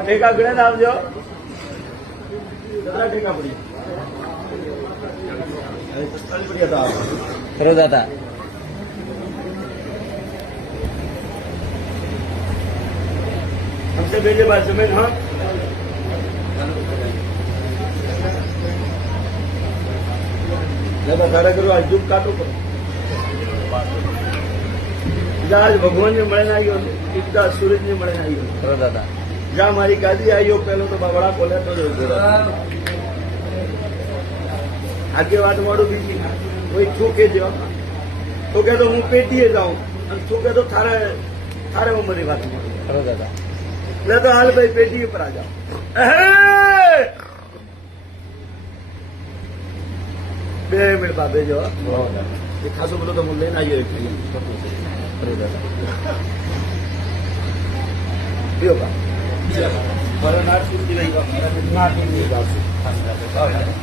ટેકા ગણે આવજો ટેકા પડી ખરો દાદા हमसे भेजे बात जमीन हाँ सारा करो आज दुख काटो पड़ो आज भगवान ने મળે આવ્યો એકદા સૂરજ ને મળે આવ્યો ખરો દાદા જ્યાં મારી ગાદી આવ્યો પેલો તો બાવડા બોલે તો આગે વાત મારું બીજી કોઈ તું કે જો તો કે તો હું પેટીએ જાઉં અને તું કે તો થારે થારે ઉંમરની વાત ખરો દાદા એટલે તો હાલ ભાઈ પેટીએ પર આ જાઓ બે મિનિટ બાબે જો એ ખાસો બધો તો હું લઈને આવ્યો ખરો દાદા લ્યો બા મારા નાટ સુધી રહી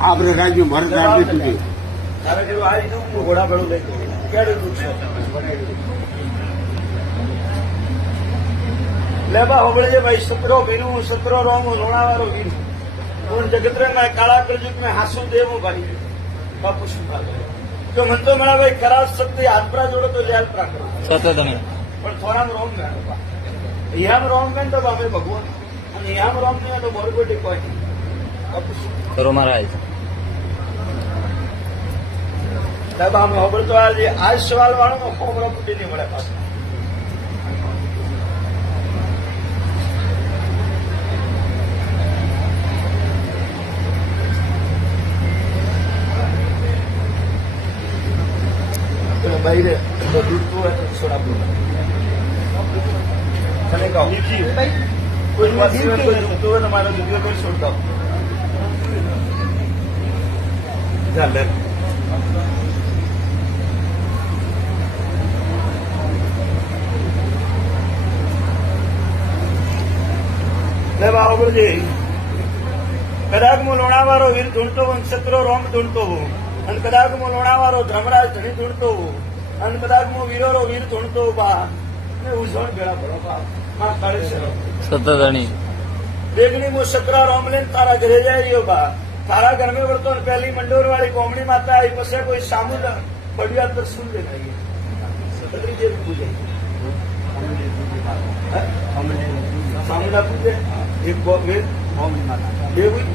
આપણે રાજ્ય ભારત રાજ્ય સુધી તારે જેવું આ રીતનું હું ઘોડા ભેળું લઈ ક્યારે દુઃખ છે લેબા હોબળે છે ભાઈ સતરો ભીરું સતરો રોમું લોણાવાળો ભીરું હું જગતરે માં કાળા કરજુક મેં હાસુ દેવું ભાઈ બાપુ શું ભાગે તો મન તો મારા ભાઈ ખરાબ શક્તિ હાથપરા જોડો તો જ્યાં પ્રા કરો સતત પણ થોડામાં રોમ ગયો હિયામ રોમ ગયો તો બાપે ભગવાન અને હિયામ રોમ નહીં તો મોરગોટી કોઈ બાપુ શું ખરો મહારાજ સાહેબ અમે ખબર તો આજે આ સવાલ વાળો ખોબરા ફૂટી નહીં મળે પાછું ભાઈ રે દૂધતું હોય તો સોડા પીવું મને કહો કોઈ વાસી હોય કોઈ દૂધતું હોય તો મારો દૂધ કોઈ છોડતા ચાલે લે બાબુજી કદાચ હું લોણાવાળો વીર ધૂણતો હોઉં ક્ષત્રો રોમ ધૂણતો હોઉં અને કદાચ હું લોણાવાળો ધર્મરાજ ધણી ધૂણતો હોઉં અને કદાચ હું વીરોરો વીર ધૂણતો હોઉં બા ને ઉજવણ ભેળા પડો બા માં કાળે છે સતત અણી બેગની હું સકરા રોમ લઈને તારા ઘરે જાય રહ્યો બા તારા ઘર में વળતો ને પહેલી મંડોર વાળી કોમડી માતા આવી પછી કોઈ સામુદ પડ્યા તો શું દેખાય સતરી જે પૂજે સામુદા પૂજે એક વેદ કોમડી માતા દેવી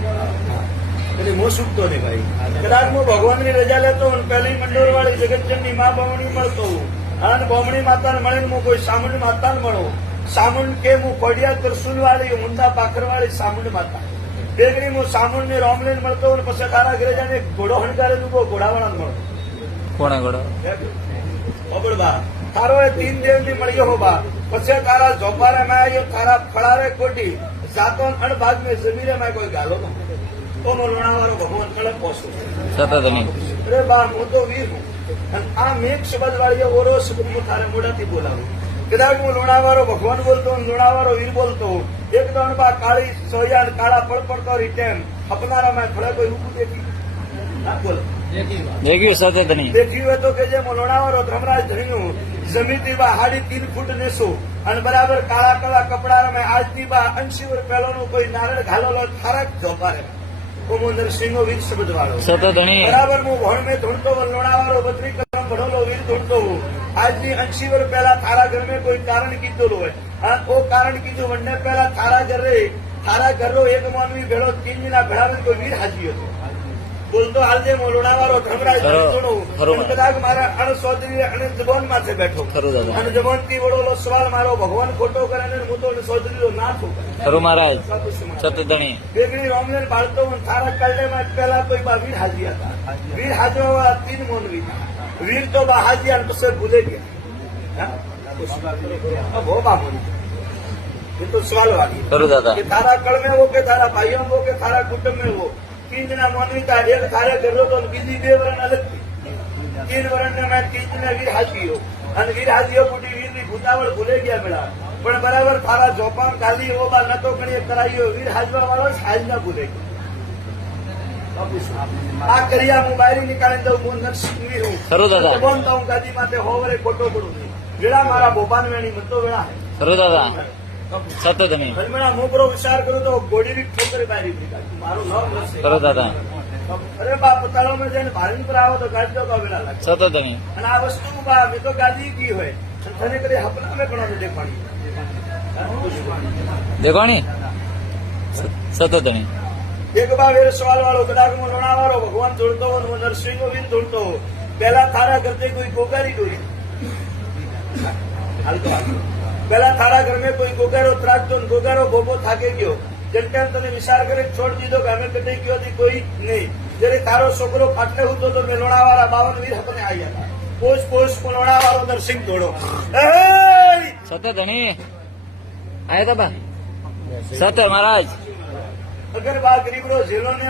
એટલે હું છૂટતો નહીં ભાઈ કદાચ હું ભગવાનની રજા લેતો પહેલી મંડોર વાળી જગતજનની મા બમણી મળતો અને બમણી માતાને મળીને હું કોઈ સામુંડ માતાને મળો સામુંડ કે હું પડ્યા ત્રસુલ વાળી મુંડા પાખર વાળી સામુંડ માતા બેગડી હું સામુંડ ને રોમલેન મળતો અને પછી તારા ઘરે જઈને ઘોડો હણકારે તું ઘોડાવાળા મળો કોણા ઘોડો ઓબળ બા તારો એ તીન દેવ ની મળ્યો હો બા પછી તારા ઝોપારે માં આવ્યો તારા ફળારે કોટી જાતો અણભાગ મેં જમીરે માં કોઈ ગાલો ન તો હું લોણાવાળો ભગવાન કળપ પહોંચું સતત અણી અરે બા હું તો વીર હું અને આ મેઘ શબ્દ વાળી ઓરો શબ્દ હું તારે મોઢાથી બોલાવું કદાચ હું લોણાવાળો ભગવાન બોલતો હું લોણાવાળો વીર બોલતો હું એક દોણ બા કાળી સોયા કાળા પડતો રીટેમ અપનારા માં ફળે કોઈ રૂપું દેખી ના બોલ દેખ્યું સતત અણી દેખ્યું હોય તો કે જે હું લોણાવાળો ધર્મરાજ ધણીનું જમીનથી બા 3.5 ફૂટ નેસો અને બરાબર કાળા કાળા કપડા મેં આજથી બા 80 વર્ષ પહેલાનું કોઈ નારળ ઘાલો થારક જોપારે હું નરસિંહો વીર શબ્દ વાળો સતત અણી બરાબર હું ભણ મેં ધૂણતો લોણાવાળો 32 કલમ ભણેલો વીર ધૂણતો હું આજની 80 વર્ષ પહેલા થારા ઘર મેં કોઈ કારણ કીધેલું હોય આ ઓ કારણ કીધું વનને પહેલા થારા ઘરનો એક માનવી ભેળો 3 ના ભેળા કોઈ વીર હાજી હતો બોલતો હાલજે હું લોણાવાળો ધર્મરાજ ધૂણું કદાચ મારા અણસોદરી અને જબાન માથે બેઠો અને જબાન થી વડોલો સવાલ મારો ભગવાન ખોટો કરે અને હું તો સોદરીનો ના ઠોકરે ખરું મહારાજ સતત અણી બેગડી રોમલેન બાળતો થારા કલ્લે માં પહેલા કોઈ બા વીર હાજી હતા વીર હાજવા વાળા 3 મોનવી વીર તો બા હાજી અને પછી ભૂલે ગયા બહુ બાપુ ये तो सवाल वाली खरो दादा कि थारा कल में हो के थारा भाइयों हो के थारा कुटुंब में हो 3 जना मानवी था एक थारे कर लो तो बीजी 2 वरण अलग थी 3 वरण ने मैं 3 जना वीर हाजी हो અને વીર હાજીઓ મોટી વીરની ઉતાવળ ભૂલે ગયા મેળા પણ બરાબર તારા જોપાન ખાલી એવો બાર નતો કણીએ કરાયો વીર હાજવા વાળો હાજ ના ભૂલે આ કર્યા હું બારી નીકાળી દઉં હું નરસિંહ હું ખરું દાદા. બોલતા હું ગાદી માટે હોવરે ખોટો પડું નહીં વેળા મારા બોપાન વેણી મતો વેળા ખરું દાદા સત્ય ધણી હલમણા મોકરો વિચાર કરું તો ગોડીની ઠોકરી બારી નીકાળી મારું નામ નરસિંહ ખરું દાદા અરે બાપ પતાળો માં જઈને ભારી પર આવો તો ગાડી તો વેળા લાગે સત્ય ધણી અને આ વસ્તુ બા મેં તો ગાદી કી હોય તને કરી હપના મેં ઘણો દેખાણી દેખાણી સત્ય ધણી એક બા વેર સવાલ વાળો કદાચ હું લોણાવાળો ભગવાન જોડતો હોઉં હું નરસિંહ વિન જોડતો હોઉં પેલા તારા ઘરથી કોઈ ગોગારી દોરી પેલા તારા ઘર में કોઈ ગોગારો ત્રાજતો ને ગોગારો ભોગો થાકે ગયો જેમ તેમ તને વિચાર કરી છોડ દીધો કે અમે કદી ગયો હતી કોઈ નહીં જયારે તારો છોકરો ફાટલે હતો તો મેં લોણાવાળા 52 વીર હપને આવ્યા પોષ પોષ લોણાવાળો નરસિંહ જોડો સત્ય ધણી આયા તા બા સત્ય મહારાજ અગર બા ગરીબરો જેલો ને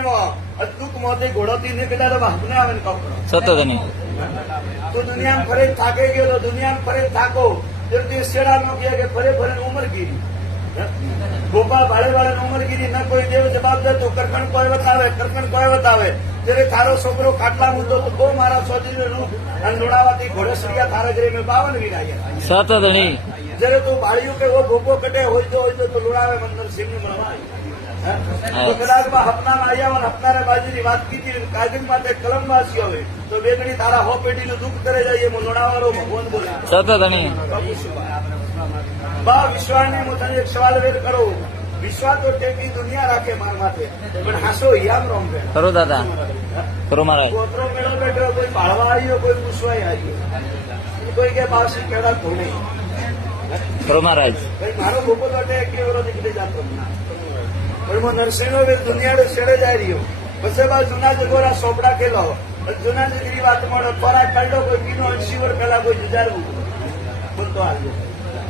અદુક મોતે ઘોડોથી નીકળ્યા તો હપને આવે ને કપડો સત્ય ધણી તો દુનિયામાં ફરે થાકે ગયો તો દુનિયામાં ફરે થાકો તે શેડા નો કહે કે ફરે ફરે ઉમરગીરી ગોપાલ ભાડે વાળે ઉમરગીરી ન કોઈ દેવ જવાબ દેતો કરકણ કોઈ બતાવે જયારે તારો છોકરો ખાટલા મુદ્દો તો બહુ મારા છોકરીનું રૂપ અને લોણાવાથી ઘોડેસરિયા તારા ઘરે મેં 52 વીર આવ્યા સત્ય ધણી જયારે તું ભાડ્યું કે ભોગો કટે હોય તો લોણાવે મંદર સિંહ મળવા તો કદાચ હપનામાં આવ્યા હોય હપનારે બાજુની વાત કીધી કાગળ માટે કલમ વાંચી હોય તો બેગડી તારા હો પેઢીનું દુઃખ કરે જાય એમ લોણાવાળો ભગવાન બોલે સત્ય ધણી બા વિશ્વાસને હું તને એક સવાલ વેર કરું વિશ્વાસ તો ટેકી દુનિયા રાખે માર માથે પણ હાસો હિયામ રોમ બે ખરું દાદા ખરું મહારાજ કોતરો મેળો બેઠો કોઈ પાળવા આવ્યો કોઈ પૂછવાય આવ્યો કોઈ કે બાસી કેળા ધોણે ખરું મહારાજ કઈ મારો ગોપો તો કેવરો નીકળી જતો પણ હું નરસિંહનો વેર દુનિયાડે છેડે જાય રહ્યો પછી બા જૂના જગોરા સોપડા ખેલો જૂના જગરી વાત મળો ખોરાક કાઢો કોઈ પીનો 80 વર્ષ પહેલા કોઈ જુજારવું બોલતો આવ્યો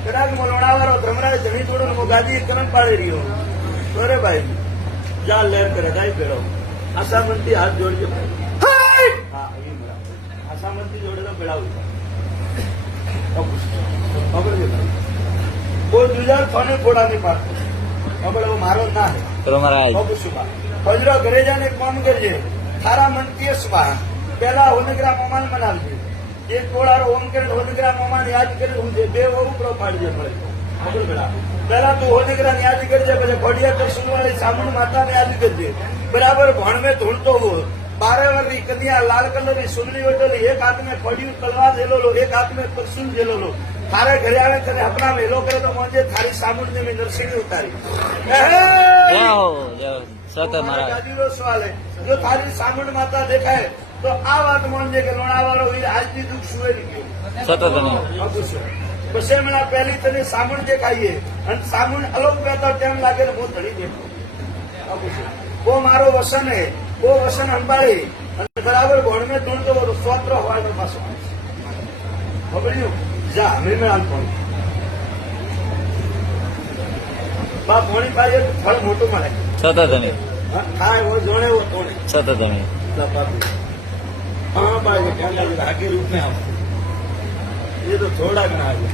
કદાચ લોણાવાળો ધમરાજ જમી થોડો ગાદી કરમ પાડી રહ્યો અરે ભાઈ જા લેર કરે દાઈ પેડો આશામંતી હાથ જોડજો હા આશામંતી જોડે તો પેડાવું ખબર છે કોઈ દુજાર ફોને ફોડા નહીં પાડતો ખબર એવું મારો ના હે ખરું મહારાજ પજરો ઘરે જાને કોમ કરજે થારા મન કેસમાં પેલા હોનગ્રા મોમાન મનાવજે એક ટોળારો ઓમ કરે હોનગ્રા મોમાન યાદ કરે હું બે ઉપડો પાડજે મળે ખબર પેલા પેલા તું હોનગ્રા યાદ કરજે પછી ઘોડિયા કરશું વાળી સામણ માતાને યાદ કરજે બરાબર ભણમે ધૂણતો હોય 12 વર્ષની કન્યા લાલ કલરની સુંદરી ઓઢેલી એક હાથમાં પડ્યું તલવાર જેલો એક હાથમાં પરસુલ જેલો તારે ઘરે આવે તને હપના મેલો કરે તો મોજે થારી સામુંડ ને મેં નરસિંહ ઉતારી સત્ય મહારાજ ગાદીનો સવાલ હે જો થારી સામુંડ માતા દેખાય તો આ વાત માનજે કે લોણાવાળો વીર આજની દુઃખ સુવે નહીં ગયો સત્ય ધણી પછી હમણાં પહેલી તને સામુંડ દેખાઈએ અને સામુંડ અલોક બેતા તેમ લાગે ને હું ધણી દેખો વો મારો વસન હે વો વસન અંબાળી અને બરાબર ભણમે ધૂણતો સ્વત્ર હોવાનો પાછો ખબર જા મેં પાણી બા પાણી પાડે ફળ મોટું મળે સત્ય ધણી ખાય એવો જોણે એવો તોડે સત્ય ધણી હા ભાઈ આગે રૂપ में आओ ये तो थोड़ा ना आगे